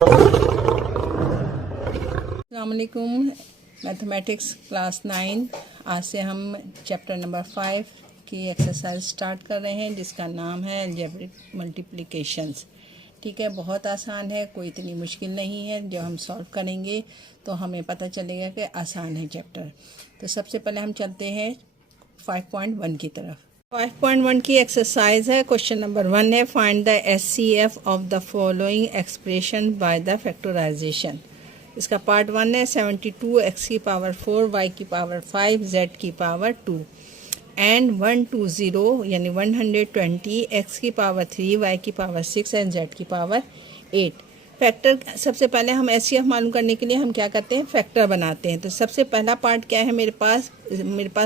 अस्सलामुअलैकुम। Mathematics class 9। आज से हम चैप्टर नंबर 5 की एक्सरसाइज स्टार्ट कर रहे हैं, जिसका नाम है अलजेब्रिक मल्टीप्लिकेशंस। ठीक है, बहुत आसान है, कोई इतनी मुश्किल नहीं है। जब हम सॉल्व करेंगे तो हमें पता चलेगा कि आसान है चैप्टर। तो सबसे पहले हम चलते हैं 5.1 की तरफ। 5.1 की एक्सरसाइज है। क्वेश्चन नंबर 1 है, find the HCF of the following expression by the factorization. इसका पार्ट 1 है 72 एक्स की पावर 4 वाई की पावर 5 जेड की पावर 2 एंड 120 यानी 120 एक्स की पावर 3 वाई की पावर 6 एंड जेड की पावर 8। फैक्टर सबसे पहले हम एचसीएफ मालूम करने के लिए हम क्या करते हैं, फैक्टर बनाते हैं। तो सबसे पहला पार्ट क्या है, मेरे पास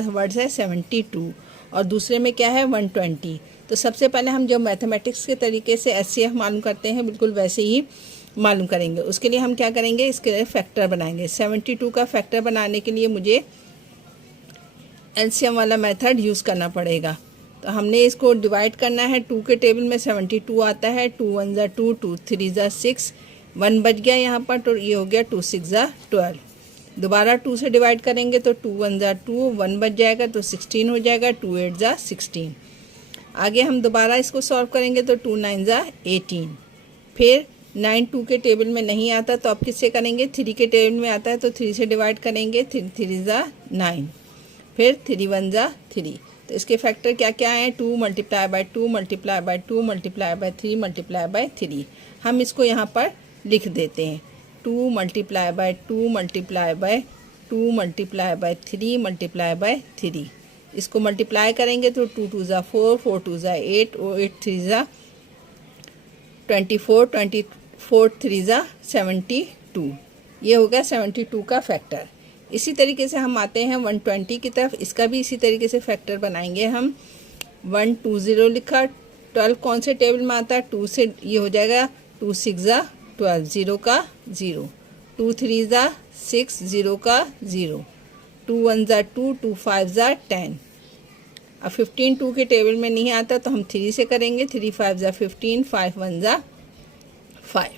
वर्ड्स है 72 और दूसरे में क्या है 120। तो सबसे पहले हम जो मैथमेटिक्स के तरीके से एचसीएफ मालूम करते हैं बिल्कुल वैसे ही मालूम करेंगे। उसके लिए हम क्या करेंगे, इसके लिए फैक्टर बनाएंगे। 72 का फैक्टर बनाने के लिए मुझे एलसीएम वाला मेथड यूज़ करना पड़ेगा। तो हमने इसको डिवाइड करना है। 2 के टेबल में 72 आता है। 2 1 ज़ा 2, 2 3 ज़ा 6, 1 बच गया यहाँ पर, तो ये हो गया 2 6 ज़ा 12। दोबारा 2 से डिवाइड करेंगे तो 2 1 ज़ा 2, 1 बच जाएगा तो 16 हो जाएगा। 2 8 ज़ा 16। आगे हम दोबारा इसको सॉल्व करेंगे तो 2 9 ज़ा 18। फिर 9 2 के टेबल में नहीं आता तो अब किससे करेंगे, 3 के टेबल में आता है तो 3 से डिवाइड करेंगे। 3 3 ज़ा 9, फिर 3 1 ज़ा 3। तो इसके फैक्टर क्या क्या हैं, 2 multiply by 2 multiply by 2 multiply by 3 multiply by 3। हम इसको यहाँ पर लिख देते हैं, 2 multiply by 2 multiply by 2 multiply by 3 multiply by 3। इसको मल्टीप्लाई करेंगे तो 2 2 ज़ा 4, 4 2 ज़ा 8, 8 3 ज़ा 24, 24 3 ज़ा 72। ये हो गया 72 का फैक्टर। इसी तरीके से हम आते हैं 120 की तरफ। इसका भी इसी तरीके से फैक्टर बनाएंगे हम। 120 लिखा, 12 कौन से टेबल में आता है, 2 से ये हो जाएगा 2 6 ज़ा 12, 0 का 0, 2 3 ज़ा 6, 0 का 0, 2 1 ज़ा 2, 2 5 ज़ा 10। अब 15 2 के टेबल में नहीं आता तो हम 3 से करेंगे। 3 5 ज़ा 15, 5 1 ज़ा 5।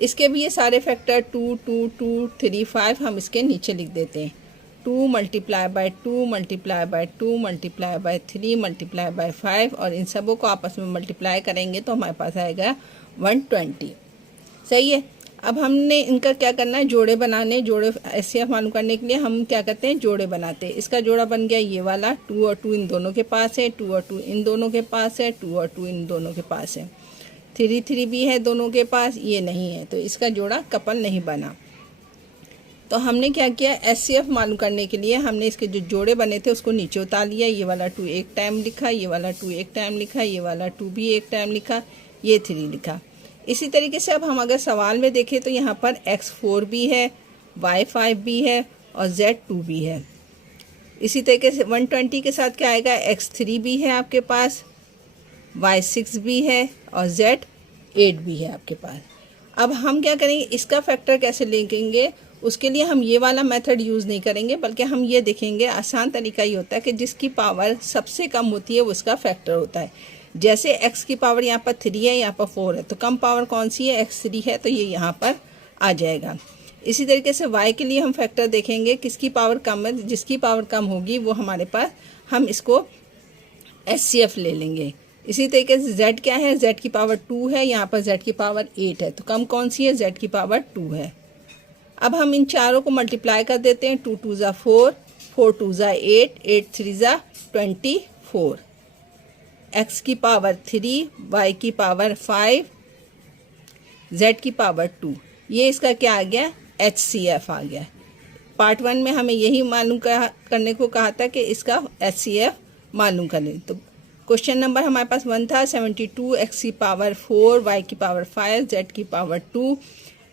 इसके भी ये सारे फैक्टर 2 2 2 3 5 हम इसके नीचे लिख देते हैं। 2 multiply by 2 multiply by 2 multiply by 3 multiply by 5 और इन सबों को आपस में मल्टीप्लाई करेंगे तो हमारे पास आएगा 120। सही है। अब हमने इनका क्या करना है, जोड़े बनाने। जोड़े एचसीएफ मालूम करने के लिए हम क्या करते हैं, जोड़े बनाते हैं। इसका जोड़ा बन गया ये वाला, 2 और 2 इन दोनों के पास है, 2 और 2 इन दोनों के पास है, 2 और 2 इन दोनों के पास है, 3 3 भी है दोनों के पास, ये नहीं है, तो इसका जोड़ा कपल नहीं बना। तो हमने क्या किया, एचसीएफ मालूम करने के लिए हमने इसके जो जोड़े बने थे उसको नीचे उतार लिया। ये वाला 2 एक टाइम लिखा, ये वाला 2 एक टाइम लिखा, ये वाला 2 भी एक टाइम लिखा, ये 3 लिखा। इसी तरीके से अब हम अगर सवाल में देखें तो यहाँ पर x4 भी है, y5 भी है और z2 भी है। इसी तरीके से 120 के साथ क्या आएगा, x3 भी है आपके पास, y6 भी है और z8 भी है आपके पास। अब हम क्या करेंगे, इसका फैक्टर कैसे लिखेंगे, उसके लिए हम ये वाला मेथड यूज़ नहीं करेंगे, बल्कि हम ये देखेंगे। आसान तरीका ये होता है कि जिसकी पावर सबसे कम होती है वो उसका फैक्टर होता है। जैसे x की पावर यहाँ पर 3 है, यहाँ पर 4 है, तो कम पावर कौन सी है, x3 है, तो ये यहाँ पर आ जाएगा। इसी तरीके से y के लिए हम फैक्टर देखेंगे, किसकी पावर कम है, जिसकी पावर कम होगी वो हमारे पास, हम इसको एचसीएफ ले लेंगे। इसी तरीके से z क्या है, z की पावर 2 है, यहाँ पर z की पावर 8 है, तो कम कौन सी है, z की पावर 2 है। अब हम इन चारों को मल्टीप्लाई कर देते हैं। 2 2 ज़ा 4, 4 2 ज़ा 8, 8 3 ज़ा 24, x की पावर 3, y की पावर 5, z की पावर 2। ये इसका क्या आ गया, HCF आ गया। पार्ट 1 में हमें यही मालूम करने को कहा था कि इसका HCF मालूम कर लें। तो क्वेश्चन नंबर हमारे पास 1 था, 72 x की पावर 4, y की पावर 5, z की पावर 2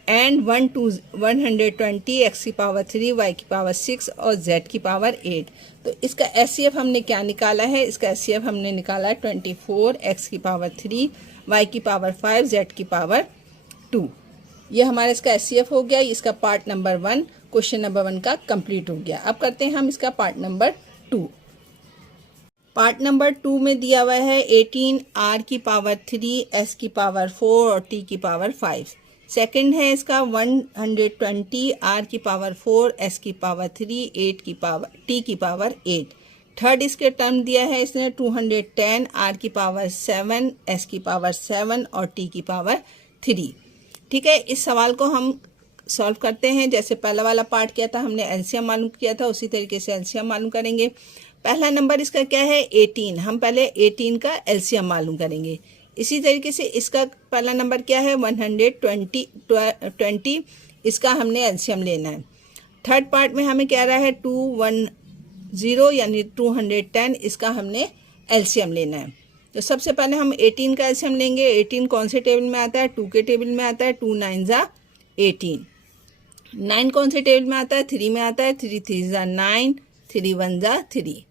एंड 120 x की पावर 3, y की पावर 6 और z की पावर 8। तो इसका एचसीएफ हमने क्या निकाला है, इसका एचसीएफ हमने निकाला है 24 x की पावर 3, y की पावर 5, z की पावर 2। ये हमारा इसका एचसीएफ हो गया। इसका पार्ट नंबर 1 क्वेश्चन नंबर 1 का कंप्लीट हो गया। अब करते हैं हम इसका पार्ट नंबर 2। पार्ट नंबर 2 में दिया हुआ है 18 r की पावर 3, s की पावर 4 और t की पावर 5। सेकंड है इसका 120 r की पावर 4 s की पावर 3 8 की पावर t की पावर 8। थर्ड इसके टर्म दिया है इसने 210 r की पावर 7 s की पावर 7 और t की पावर 3। ठीक है, इस सवाल को हम सॉल्व करते हैं। जैसे पहला वाला पार्ट किया था हमने एलसीएम मालूम किया था, उसी तरीके से एलसीएम मालूम करेंगे। पहला नंबर इसका क्या है 18, हम पहले 18 का एलसीएम मालूम करेंगे। इसी तरीके से इसका पहला नंबर क्या है 120, इसका हमने एलसीएम लेना है। थर्ड पार्ट में हमें कह रहा है 210 यानी 210, इसका हमने एलसीएम लेना है। तो सबसे पहले हम 18 का एलसीएम लेंगे। 18 कौन से टेबल में आता है 2 के टेबल में आता है, 2 9 ज़ा 18। 9 कौन से टेबल में आता है 3 में आता है, 3 3 ज़ा 9, 3 1 ज़ा 3।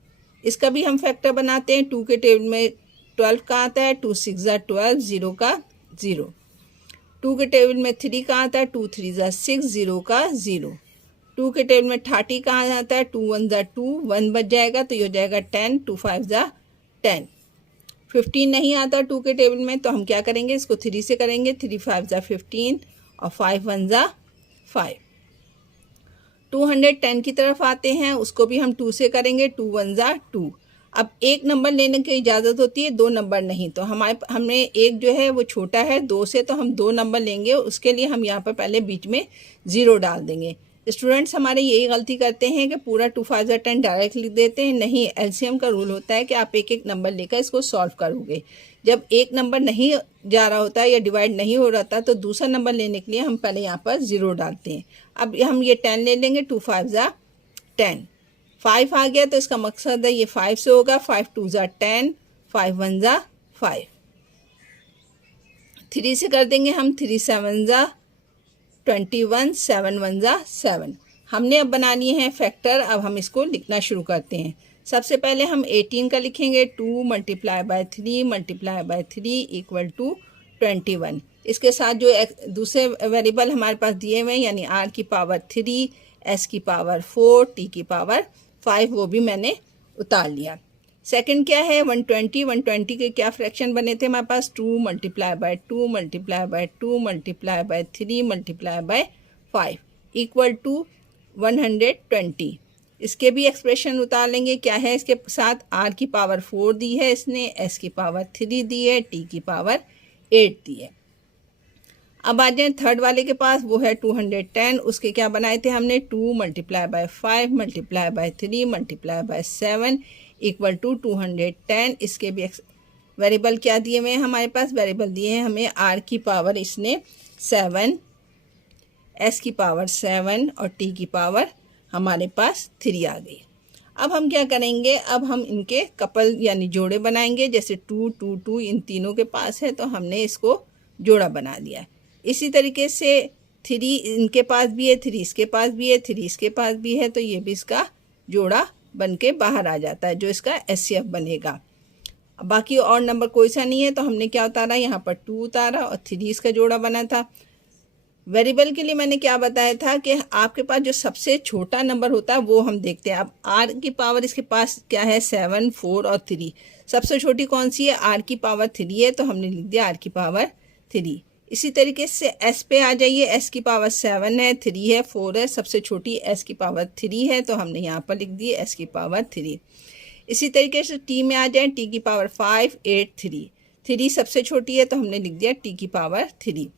इसका भी हम फैक्टर बनाते हैं। 2 के टेबल में 12 का आता है, 2 6 ज़ा 12, 0 का 0। 2 के टेबल में 3 का आता है, 2 3 ज़ा 6, 0 का 0। 2 के टेबल में 30 का आता है, 2 1 ज़ा 2, 1 बच जाएगा तो ये हो जाएगा 10, 2 5 ज़ा 10। 15 नहीं आता 2 के टेबल में, तो हम क्या करेंगे इसको 3 से करेंगे, 3 5 ज़ा 15 और 5 1 ज़ा 5। 210 की तरफ आते हैं, उसको भी हम 2 से करेंगे, 2 1 ज़ा 2। अब एक नंबर लेने की इजाज़त होती है, 2 नंबर नहीं। तो हमें एक जो है वो छोटा है 2 से, तो हम 2 नंबर लेंगे। उसके लिए हम यहाँ पर पहले बीच में 0 डाल देंगे। स्टूडेंट्स हमारे यही गलती करते हैं कि पूरा 2 5 ज़ा 10 डायरेक्ट लिख देते हैं। नहीं, एलसीएम का रूल होता है कि आप एक एक नंबर लेकर इसको सॉल्व करोगे। जब एक नंबर नहीं जा रहा होता या डिवाइड नहीं हो रहा था तो दूसरा नंबर लेने के लिए हम पहले यहाँ पर 0 डालते हैं। अब हम ये 10 ले लेंगे, 2 5 ज़ा 10। 5 आ गया तो इसका मकसद है ये 5 से होगा, 5 2 ज़ा 10, 5 1 ज़ा 5। 3 से कर देंगे हम, 3 7 ज़ा 21, 7 1 ज़ा 7। हमने अब बना लिए हैं फैक्टर। अब हम इसको लिखना शुरू करते हैं। सबसे पहले हम 18 का लिखेंगे, 2 multiply by 3 multiply by 3 equal to 21। इसके साथ जो दूसरे वेरिएबल हमारे पास दिए हुए हैं यानी r की पावर 3, s की पावर 4, t की पावर 5, वो भी मैंने उतार लिया। सेकंड क्या है 120। 120 के क्या फ्रैक्शन बने थे हमारे पास 2 multiply by 2 multiply by 2 multiply by 3 multiply by 5 equal to 120। इसके भी एक्सप्रेशन उतार लेंगे। क्या है इसके साथ r की पावर 4 दी है इसने, s की पावर 3 दी है, t की पावर 8 दी है। अब आ जाए थर्ड वाले के पास, वो है 210। उसके क्या बनाए थे हमने 2 multiply by 5 multiply by 3 multiply by 7 equal to 210। इसके भी वेरिएबल क्या दिए हुए हैं हमारे पास, वेरिएबल दिए हैं हमें r की पावर इसने 7, s की पावर 7 और t की पावर हमारे पास 3 आ गई। अब हम क्या करेंगे, अब हम इनके कपल यानी जोड़े बनाएंगे। जैसे 2 2 2 इन तीनों के पास है तो हमने इसको जोड़ा बना दिया। इसी तरीके से 3 इनके पास भी है, 3 इसके पास भी है, 3 इसके पास भी है, तो ये भी इसका जोड़ा बन के बाहर आ जाता है जो इसका एचसीएफ बनेगा। बाकी और नंबर कोई सा नहीं है तो हमने क्या उतारा, यहाँ पर 2 उतारा और 3 इसका जोड़ा बना था। वेरिएबल के लिए मैंने क्या बताया था कि आपके पास जो सबसे छोटा नंबर होता है वो हम देखते हैं। अब r की पावर इसके पास क्या है 7, 4 और 3। सबसे छोटी कौन सी है, r की पावर 3 है, तो हमने लिख दिया r की पावर 3। इसी तरीके से s पे आ जाइए, s की पावर 7 है, 3 है, 4 है, सबसे छोटी s की पावर 3 है, तो हमने यहाँ पर लिख दी s की पावर 3। इसी तरीके से t में आ जाए, t की पावर 5, 8, 3। 3 सबसे छोटी है तो हमने लिख दिया t की पावर 3।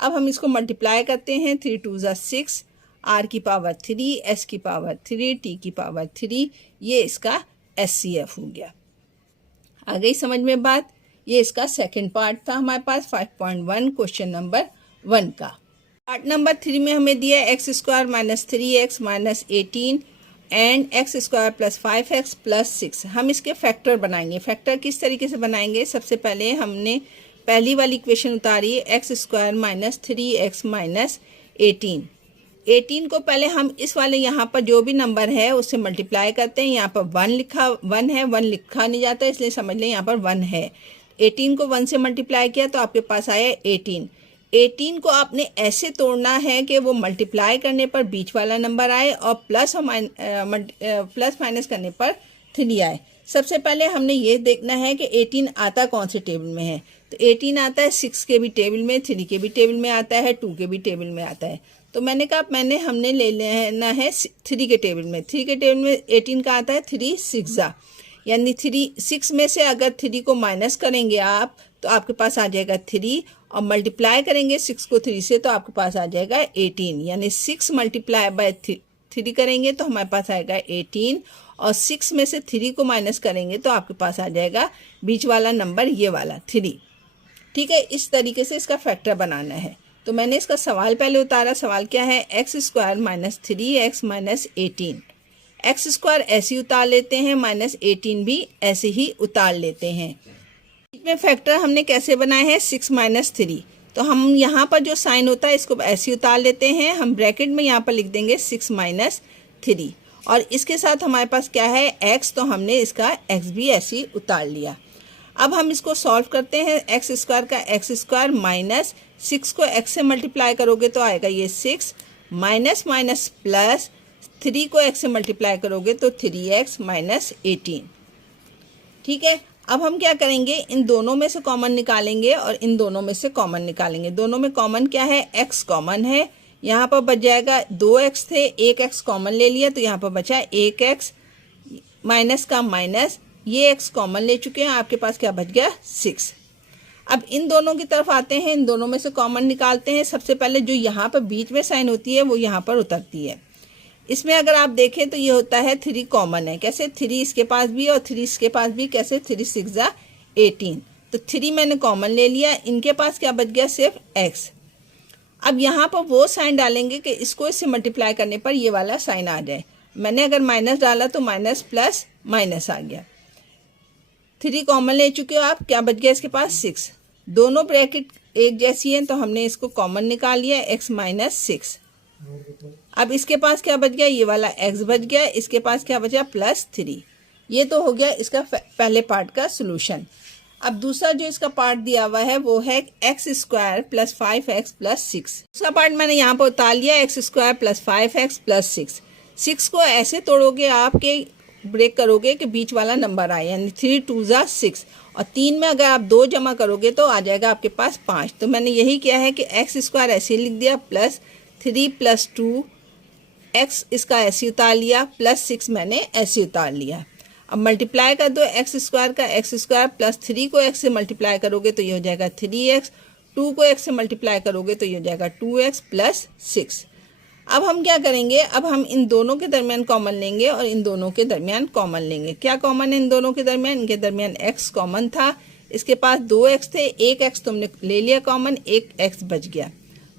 अब हम इसको मल्टीप्लाई करते हैं, 3 2 ज़ा 6, r की पावर 3, s की पावर 3, t की पावर 3, ये इसका एचसीएफ हो गया। आ गई समझ में बात। ये इसका सेकंड पार्ट था हमारे पास 5.1 क्वेश्चन नंबर 1 का। पार्ट नंबर 3 में हमें दिया x square minus 3x minus 18 and x square plus 5x plus 6। हम इसके फैक्टर बनाएंगे। फैक्टर किस तरीके से बनाएंगे, सबसे पहले हमने पहली वाली इक्वेशन उतारी x square minus 3x minus 18 को पहले हम इस वाले यहाँ पर जो भी नंबर है उससे मल्टीप्लाई करते हैं। यहाँ पर 1 है, 1 लिखा नहीं जाता इसलिए समझ लें यहाँ पर 1 है। 18 को 1 से मल्टीप्लाई किया तो आपके पास आया 18। 18 को आपने ऐसे तोड़ना है कि वो मल्टीप्लाई करने पर बीच वाला नंबर आए और प्लस माइनस करने पर 3 आए। सबसे पहले हमने ये देखना है कि 18 आता कौन से टेबल में है। तो 18 आता है 6 के भी टेबल में, 3 के भी टेबल में आता है, 2 के भी टेबल में आता है। तो मैंने कहा हमने ले लेना है 3 के टेबल में। 3 के टेबल में 18 का आता है 3 6 यानी 6 में से अगर 3 को माइनस करेंगे आप तो आपके पास आ जाएगा 3 और मल्टीप्लाई करेंगे 6 को 3 से तो आपके पास आ जाएगा 18 यानी 6 मल्टीप्लाई बाय 3 करेंगे तो हमारे पास आएगा 18 और 6 में से 3 को माइनस करेंगे तो आपके पास आ जाएगा बीच वाला नंबर ये वाला 3। ठीक है, इस तरीके से इसका फैक्टर बनाना है। तो मैंने इसका सवाल पहले उतारा। सवाल क्या है, x square minus 3x minus 18। X square ऐसे ही उतार लेते हैं, माइनस 18 भी ऐसे ही उतार लेते हैं। इसमें फैक्टर हमने कैसे बनाए हैं, 6 माइनस 3। तो हम यहाँ पर जो साइन होता है इसको ऐसे ही उतार लेते हैं। हम ब्रैकेट में यहाँ पर लिख देंगे 6 माइनस 3 और इसके साथ हमारे पास क्या है x, तो हमने इसका x भी ऐसे ही उतार लिया। अब हम इसको सॉल्व करते हैं। एक्स स्क्वायर का एक्स स्क्वायर माइनस 6 को x से मल्टीप्लाई करोगे तो आएगा ये 6 माइनस माइनस प्लस 3 को x से मल्टीप्लाई करोगे तो 3x माइनस 18। ठीक है, अब हम क्या करेंगे, इन दोनों में से कॉमन निकालेंगे और इन दोनों में से कॉमन निकालेंगे। दोनों में कॉमन क्या है, x कॉमन है। यहाँ पर बच जाएगा 2x थे, 1x कॉमन ले लिया तो यहाँ पर बचा 1x माइनस का माइनस, ये x कॉमन ले चुके हैं, आपके पास क्या बच गया 6। अब इन दोनों की तरफ आते हैं, इन दोनों में से कॉमन निकालते हैं। सबसे पहले जो यहाँ पर बीच में साइन होती है वो यहाँ पर उतरती है। इसमें अगर आप देखें तो ये होता है 3 कॉमन है। कैसे, 3 इसके पास भी और 3 इसके पास भी। कैसे, 3 6 18। तो 3 मैंने कॉमन ले लिया। इनके पास क्या बच गया, सिर्फ x। अब यहाँ पर वो साइन डालेंगे कि इसको इससे मल्टीप्लाई करने पर ये वाला साइन आ जाए। मैंने अगर माइनस डाला तो माइनस प्लस माइनस आ गया। 3 कॉमन ले चुके हो आप, क्या बच गया इसके पास 6। दोनों ब्रैकेट एक जैसी हैं तो हमने इसको कॉमन निकाल लिया, x माइनस 6। अब इसके पास क्या बच गया, ये वाला x बच गया। इसके पास क्या बचा, प्लस 3। ये तो हो गया इसका पहले पार्ट का सोल्यूशन। अब दूसरा जो इसका पार्ट दिया हुआ है वो है x square plus 5x plus 6। दूसरा पार्ट मैंने यहाँ पर उतार लिया, x square plus 5x plus 6। 6 को ऐसे तोड़ोगे आप के ब्रेक करोगे कि बीच वाला नंबर आए, यानी 3 2 6 और 3 में अगर आप 2 जमा करोगे तो आ जाएगा आपके पास 5। तो मैंने यही किया है कि एक्स स्क्वायर ऐसे लिख दिया प्लस 3 प्लस 2 x इसका ऐसे उतार लिया प्लस 6 मैंने ऐसे उतार लिया। अब मल्टीप्लाई कर दो एक्स स्क्वायर का एक्स स्क्वायर प्लस 3 को x से मल्टीप्लाई करोगे तो ये हो जाएगा 3x, 2 को x से मल्टीप्लाई करोगे तो ये हो जाएगा 2x प्लस 6। अब हम क्या करेंगे, अब हम इन दोनों के दरमियान कॉमन लेंगे और इन दोनों के दरमियान कॉमन लेंगे। क्या कॉमन है इन दोनों के दरमियान, इनके दरमियान x कॉमन था। इसके पास 2x थे, 1x तुमने ले लिया कॉमन, 1x बच गया।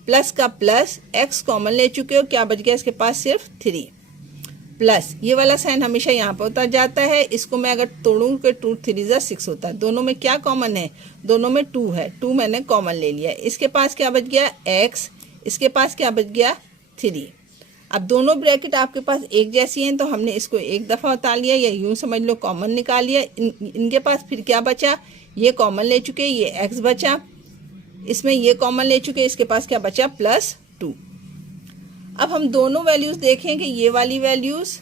प्लस का प्लस x कॉमन ले चुके हो, क्या बच गया इसके पास सिर्फ 3 प्लस ये वाला साइन हमेशा यहाँ पर उतर जाता है। इसको मैं अगर तोड़ूं तो 2 3 6 होता है। दोनों में क्या कॉमन है, दोनों में 2 है, 2 मैंने कॉमन ले लिया। इसके पास क्या बच गया x, इसके पास क्या बच गया 3। अब दोनों ब्रैकेट आपके पास एक जैसी हैं तो हमने इसको एक दफ़ा उतार लिया या यूं समझ लो कॉमन निकाल लिया। इनके पास फिर क्या बचा, ये कॉमन ले चुके, ये x बचा, इसमें ये कॉमन ले चुके, इसके पास क्या बचा प्लस 2। अब हम दोनों वैल्यूज़ देखें कि ये वाली वैल्यूज़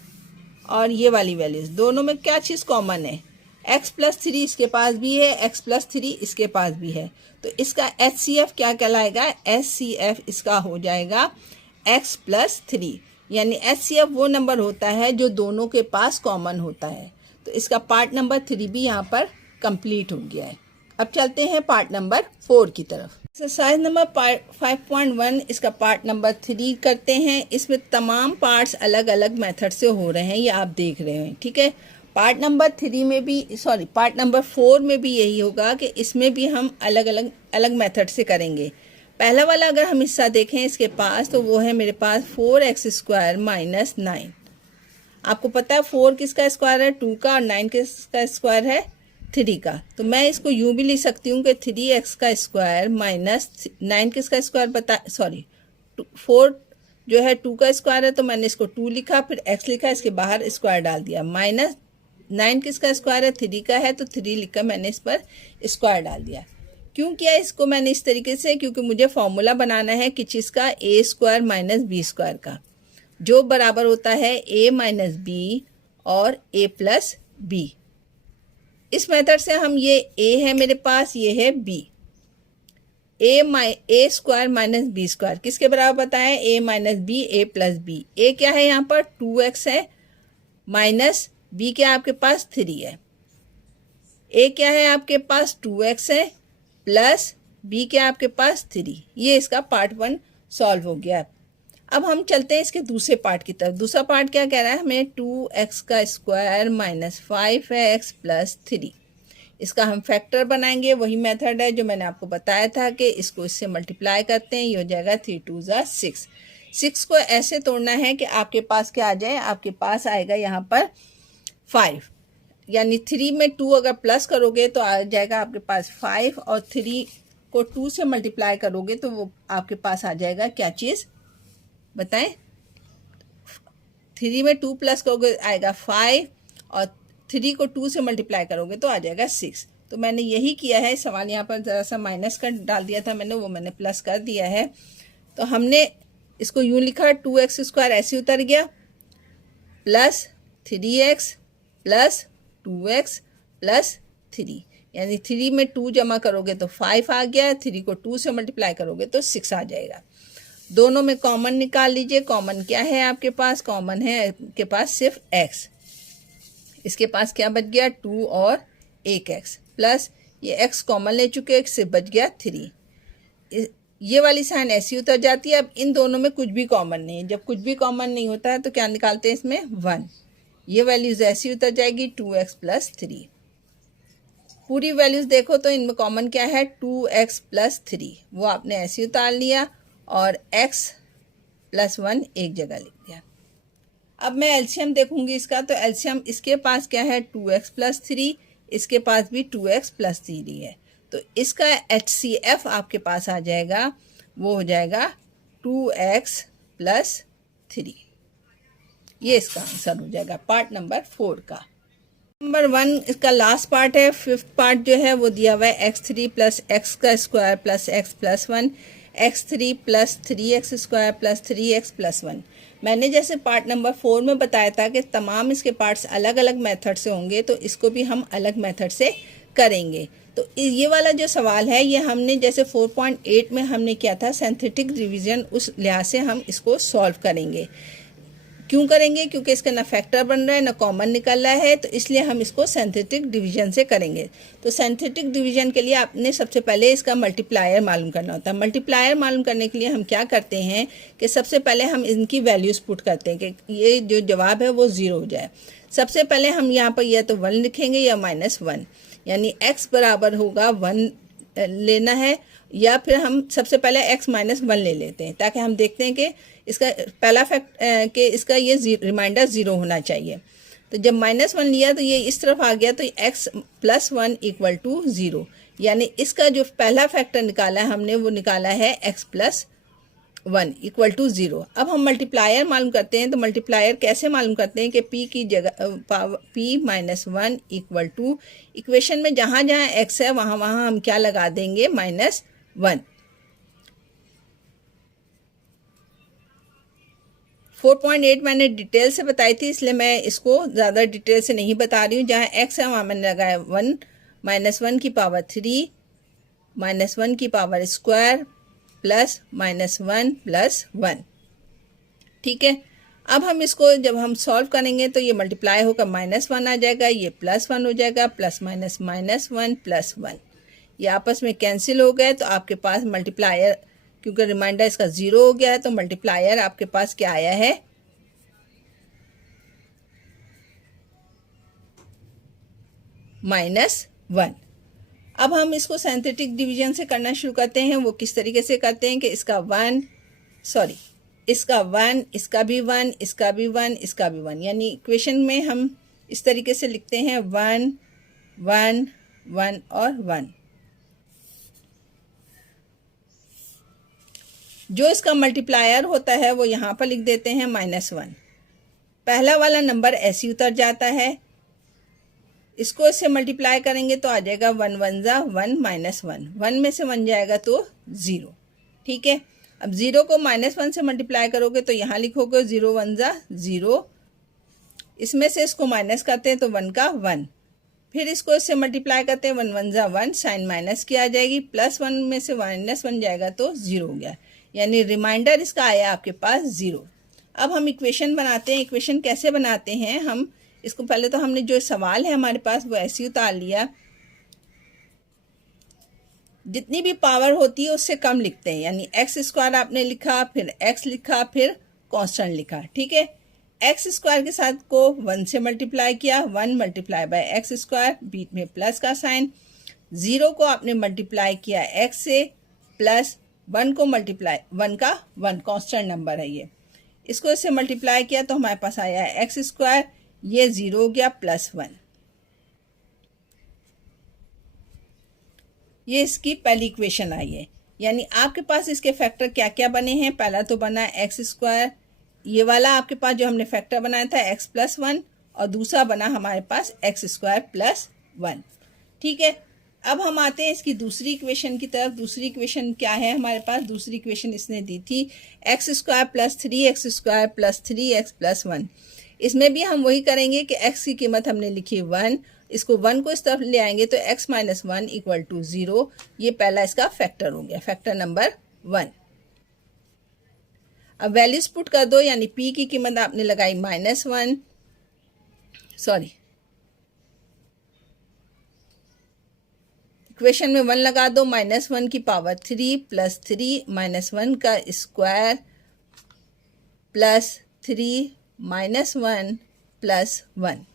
और ये वाली वैल्यूज़ दोनों में क्या चीज़ कॉमन है, x प्लस 3 इसके पास भी है, x प्लस 3 इसके पास भी है। तो इसका HCF क्या कहलाएगा, HCF इसका हो जाएगा x प्लस 3, यानी HCF वो नंबर होता है जो दोनों के पास कॉमन होता है। तो इसका पार्ट नंबर 3 भी यहाँ पर कंप्लीट हो गया है। अब चलते हैं पार्ट नंबर 4 की तरफ। एक्सरसाइज नंबर 5.1 इसका पार्ट नंबर 3 करते हैं। इसमें तमाम पार्ट्स अलग अलग मेथड से हो रहे हैं, ये आप देख रहे हैं। ठीक है, पार्ट नंबर 3 में भी पार्ट नंबर 4 में भी यही होगा कि इसमें भी हम अलग मेथड से करेंगे। पहला वाला अगर हम हिस्सा देखें इसके पास तो वो है मेरे पास 4x स्क्वायर माइनस 9। आपको पता है 4 किसका स्क्वायर है 2 का और 9 किसका स्क्वायर है 3 का। तो मैं इसको यूं भी लिख सकती हूँ कि 3x का स्क्वायर माइनस 9 किसका स्क्वायर 4 जो है 2 का स्क्वायर है तो मैंने इसको 2 लिखा, फिर x लिखा, इसके बाहर स्क्वायर डाल दिया। माइनस 9 किसका स्क्वायर है 3 का है तो 3 लिखकर मैंने इस पर स्क्वायर डाल दिया। क्यों किया इसको मैंने इस तरीके से, क्योंकि मुझे फॉर्मूला बनाना है कि चीज़ a square minus b square का, जो बराबर होता है a माइनस b और a प्लस b। इस मेथड से हम ये a है मेरे पास, ये है b, a square minus b square किसके बराबर पता है? a minus b, a plus b. a क्या है यहाँ पर? 2x है, माइनस b क्या आपके पास? 3 है। a क्या है आपके पास? 2x है, प्लस b क्या आपके पास? 3। ये इसका पार्ट 1 सॉल्व हो गया। अब हम चलते हैं इसके दूसरे पार्ट की तरफ। दूसरा पार्ट क्या कह रहा है हमें? 2x का स्क्वायर माइनस 5x प्लस 3। इसका हम फैक्टर बनाएंगे, वही मेथड है जो मैंने आपको बताया था कि इसको इससे मल्टीप्लाई करते हैं, ये हो जाएगा 3 2 6। 6 को ऐसे तोड़ना है कि आपके पास क्या आ जाए? आपके पास आएगा यहाँ पर 5, यानी 3 में 2 अगर प्लस करोगे तो आ जाएगा आपके पास 5, और 3 को 2 से मल्टीप्लाई करोगे तो वो आपके पास आ जाएगा क्या चीज़ बताएं? 3 में 2 प्लस करोगे आएगा 5, और 3 को 2 से मल्टीप्लाई करोगे तो आ जाएगा 6। तो मैंने यही किया है, सवाल यहाँ पर ज़रा सा माइनस कर डाल दिया था मैंने, वो मैंने प्लस कर दिया है। तो हमने इसको यूँ लिखा 2x स्क्वायर ऐसे उतर गया, plus 3x plus 2x plus 3, यानी 3 में 2 जमा करोगे तो 5 आ गया, 3 को 2 से मल्टीप्लाई करोगे तो 6 आ जाएगा। दोनों में कॉमन निकाल लीजिए। कॉमन क्या है आपके पास? कॉमन है आपके पास सिर्फ x। इसके पास क्या बच गया? 2 और 1x, प्लस ये x कॉमन ले चुके, x से बच गया 3। ये वाली साइन ऐसी उतर जाती है। अब इन दोनों में कुछ भी कॉमन नहीं है। जब कुछ भी कॉमन नहीं होता है तो क्या निकालते हैं इसमें? 1। ये वैल्यूज ऐसी उतर जाएगी 2x प्लस 3। पूरी वैल्यूज देखो तो इनमें कॉमन क्या है? 2x प्लस 3, वो आपने ऐसे उतार लिया, और x प्लस 1 एक जगह लिख दिया। अब मैं एलसीएम देखूंगी इसका, तो एलसीएम इसके पास क्या है? 2x प्लस 3, इसके पास भी 2x प्लस 3 है। तो इसका HCF आपके पास आ जाएगा, वो हो जाएगा 2x प्लस 3। ये इसका आंसर हो जाएगा पार्ट नंबर 4 का। नंबर 1 इसका लास्ट पार्ट है। 5th पार्ट जो है वो दिया हुआ है x3 प्लस x का square plus x plus 1, x3 plus 3x square plus 3x plus 1। मैंने जैसे पार्ट नंबर 4 में बताया था कि तमाम इसके पार्ट्स अलग अलग मेथड से होंगे, तो इसको भी हम अलग मेथड से करेंगे। तो ये वाला जो सवाल है ये हमने जैसे 4.8 में हमने किया था सिंथेटिक डिवीजन, उस लिहाज से हम इसको सॉल्व करेंगे। क्यों करेंगे? क्योंकि इसका ना फैक्टर बन रहा है ना कॉमन निकल रहा है, तो इसलिए हम इसको सिंथेटिक डिवीजन से करेंगे। तो सिंथेटिक डिवीजन के लिए आपने सबसे पहले इसका मल्टीप्लायर मालूम करना होता है। मल्टीप्लायर मालूम करने के लिए हम क्या करते हैं कि सबसे पहले हम इनकी वैल्यूज़ पुट करते हैं कि ये जो जवाब है वो 0 हो जाए। सबसे पहले हम यहाँ पर या तो 1 लिखेंगे या -1, यानी x बराबर होगा 1 लेना है, या फिर हम सबसे पहले x -1 ले लेते हैं, ताकि हम देखते हैं कि इसका पहला फैक्ट कि इसका ये रिमाइंडर 0 होना चाहिए। तो जब -1 लिया तो ये इस तरफ आ गया, तो x प्लस 1 इक्वल टू 0, यानी इसका जो पहला फैक्टर निकाला है हमने वो निकाला है x प्लस 1 इक्वल टू 0। अब हम मल्टीप्लायर मालूम करते हैं। तो मल्टीप्लायर कैसे मालूम करते हैं कि p की जगह p -1 इक्वल टू इक्वेशन में जहाँ जहाँ x है वहाँ वहाँ हम क्या लगा देंगे? -1। 4.8 मैंने डिटेल से बताई थी, इसलिए मैं इसको ज़्यादा डिटेल से नहीं बता रही हूँ। जहाँ x है वहाँ मैंने लगाया 1 -1 की पावर 3 -1 की पावर स्क्वायर प्लस -1 प्लस 1। ठीक है। अब हम इसको जब हम सॉल्व करेंगे तो ये मल्टीप्लाई होकर -1 आ जाएगा, ये +1 हो जाएगा, प्लस माइनस -1 प्लस 1, ये आपस में कैंसिल हो गए। तो आपके पास मल्टीप्लायर, क्योंकि रिमाइंडर इसका 0 हो गया है, तो मल्टीप्लायर आपके पास क्या आया है? -1। अब हम इसको सिंथेटिक डिवीजन से करना शुरू करते हैं। वो किस तरीके से करते हैं कि इसका 1, इसका 1, इसका भी 1, इसका भी 1, इसका भी 1, यानी इक्वेशन में हम इस तरीके से लिखते हैं 1 1 1 और 1। जो इसका मल्टीप्लायर होता है वो यहाँ पर लिख देते हैं -1। पहला वाला नंबर ऐसे उतर जाता है, इसको इससे मल्टीप्लाई करेंगे तो आ जाएगा 1 1 जा 1 -1, 1 में से 1 जाएगा तो 0। ठीक है। अब 0 को -1 से मल्टीप्लाई करोगे तो यहाँ लिखोगे 0 1 जा 0, इसमें से इसको माइनस करते हैं तो 1 का 1, फिर इसको इससे मल्टीप्लाई करते हैं, 1 1 जा 1, साइन माइनस की आ जाएगी, +1 में से -1 जाएगा तो 0 हो गया, यानी रिमाइंडर इसका आया आपके पास 0। अब हम इक्वेशन बनाते हैं। इक्वेशन कैसे बनाते हैं हम, इसको पहले तो हमने जो सवाल है हमारे पास वो ऐसे ही उतार लिया, जितनी भी पावर होती है उससे कम लिखते हैं, यानी x² आपने लिखा, फिर x लिखा, फिर कांस्टेंट लिखा, ठीक है। x² के साथ को 1 से मल्टीप्लाई किया, 1 मल्टीप्लाई बाय x², बीच में प्लस का साइन, 0 को आपने मल्टीप्लाई किया x से, प्लस 1 को मल्टीप्लाई, 1 का 1 कांस्टेंट नंबर है ये, इसको इससे मल्टीप्लाई किया तो हमारे पास आया है x², ये 0 हो गया, +1। ये इसकी पहली इक्वेशन आई है। यानी आपके पास इसके फैक्टर क्या क्या बने हैं, पहला तो बना x², ये वाला आपके पास जो हमने फैक्टर बनाया था x + 1, और दूसरा बना हमारे पास x² + 1, ठीक है। अब हम आते हैं इसकी दूसरी इक्वेशन की तरफ। दूसरी इक्वेशन क्या है हमारे पास, दूसरी इक्वेशन इसने दी थी x² + 3x² + 3x + 1। इसमें भी हम वही करेंगे कि x की कीमत हमने लिखी 1, इसको 1 को इस तरफ ले आएंगे तो x - 1 = 0। ये पहला इसका फैक्टर हो गया, फैक्टर नंबर 1। अब वैल्यूज पुट कर दो, यानी p की कीमत आपने लगाई -1, सॉरी इक्वेशन में 1 लगा दो, -1 की पावर 3 + 3 -1 का स्क्वायर + 3 -1 + 1।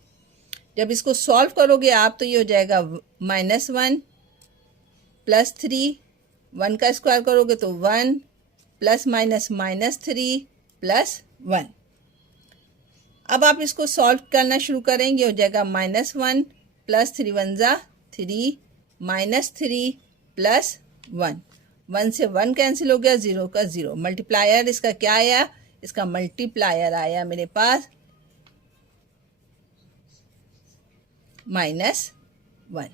जब इसको सॉल्व करोगे आप तो ये हो जाएगा -1 + 3, 1 का स्क्वायर करोगे तो 1 + -3 + 1। अब आप इसको सॉल्व करना शुरू करेंगे, हो जाएगा -1 + 3 1 जा 3 -3 + 1। 1 से 1 कैंसिल हो गया, 0 का 0। मल्टीप्लायर इसका क्या आया, इसका मल्टीप्लायर आया मेरे पास -1,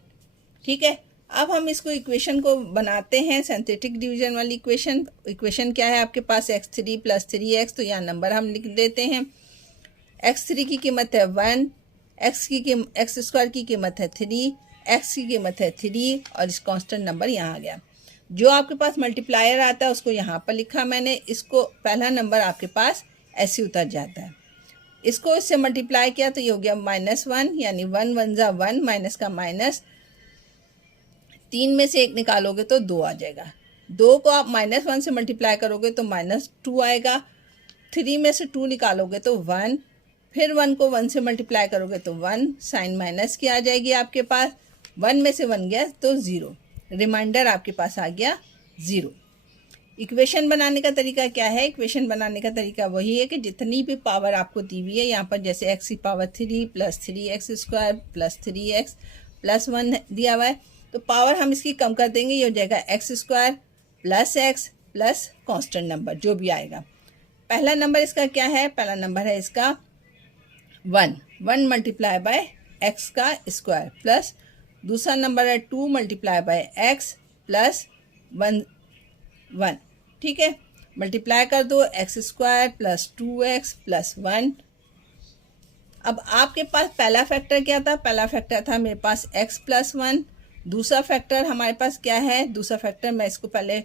ठीक है। अब हम इसको इक्वेशन को बनाते हैं, सिंथेटिक डिवीजन वाली इक्वेशन। इक्वेशन क्या है आपके पास, x3 + 3x, तो यहाँ नंबर हम लिख देते हैं। x3 की कीमत है 1, x² की कीमत है 3, x की कीमत है 3, और इस कांस्टेंट नंबर यहाँ आ गया। जो आपके पास मल्टीप्लायर आता है उसको यहाँ पर लिखा मैंने, इसको पहला नंबर आपके पास ऐसे उतर जाता है। इसको इससे मल्टीप्लाई किया तो ये हो गया -1, यानी 1 1 जा 1, माइनस का माइनस, 3 में से 1 निकालोगे तो 2 आ जाएगा। 2 को आप -1 से मल्टीप्लाई करोगे तो -2 आएगा। 3 में से 2 निकालोगे तो 1, फिर 1 को 1 से मल्टीप्लाई करोगे तो 1, साइन माइनस की आ जाएगी आपके पास, 1 में से 1 गया तो 0, रिमाइंडर आपके पास आ गया 0। इक्वेशन बनाने का तरीका क्या है, इक्वेशन बनाने का तरीका वही है कि जितनी भी पावर आपको दी हुई है, यहाँ पर जैसे x की पावर 3 + 3x² + 3x + 1 दिया हुआ है, तो पावर हम इसकी कम कर देंगे, ये हो जाएगा x² + x plus constant number जो भी आएगा। पहला नंबर इसका क्या है, पहला नंबर है इसका 1 मल्टीप्लाई बाय x का स्क्वायर, प्लस दूसरा नंबर है 2 मल्टीप्लाई बाय x + 1, ठीक है। मल्टीप्लाई कर दो, x² + 2x + 1। अब आपके पास पहला फैक्टर क्या था, पहला फैक्टर था मेरे पास x + 1। दूसरा फैक्टर हमारे पास क्या है, दूसरा फैक्टर मैं इसको पहले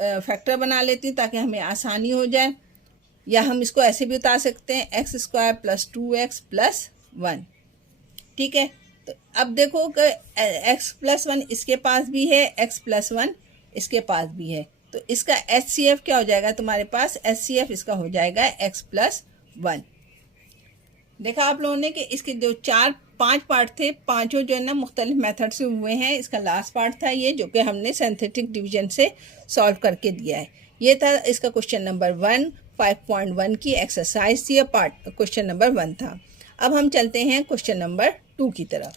फैक्टर बना लेती हूँ ताकि हमें आसानी हो जाए, या हम इसको ऐसे भी उतार सकते हैं x² + 2x + 1, ठीक है। तो अब देखो कि x + 1 इसके पास भी है, x + 1 इसके पास भी है, तो इसका HCF क्या हो जाएगा तुम्हारे पास, HCF इसका हो जाएगा x + 1। देखा आप लोगों ने कि इसके जो 4-5 पार्ट थे, पांचों जो है ना मुख्तलिफ मेथड से हुए हैं। इसका लास्ट पार्ट था ये, जो कि हमने सिंथेटिक डिवीजन से सॉल्व करके दिया है। ये था इसका क्वेश्चन नंबर 1, 5.1 की एक्सरसाइज थी, पार्ट क्वेश्चन नंबर 1 था। अब हम चलते हैं क्वेश्चन नंबर 2 की तरफ।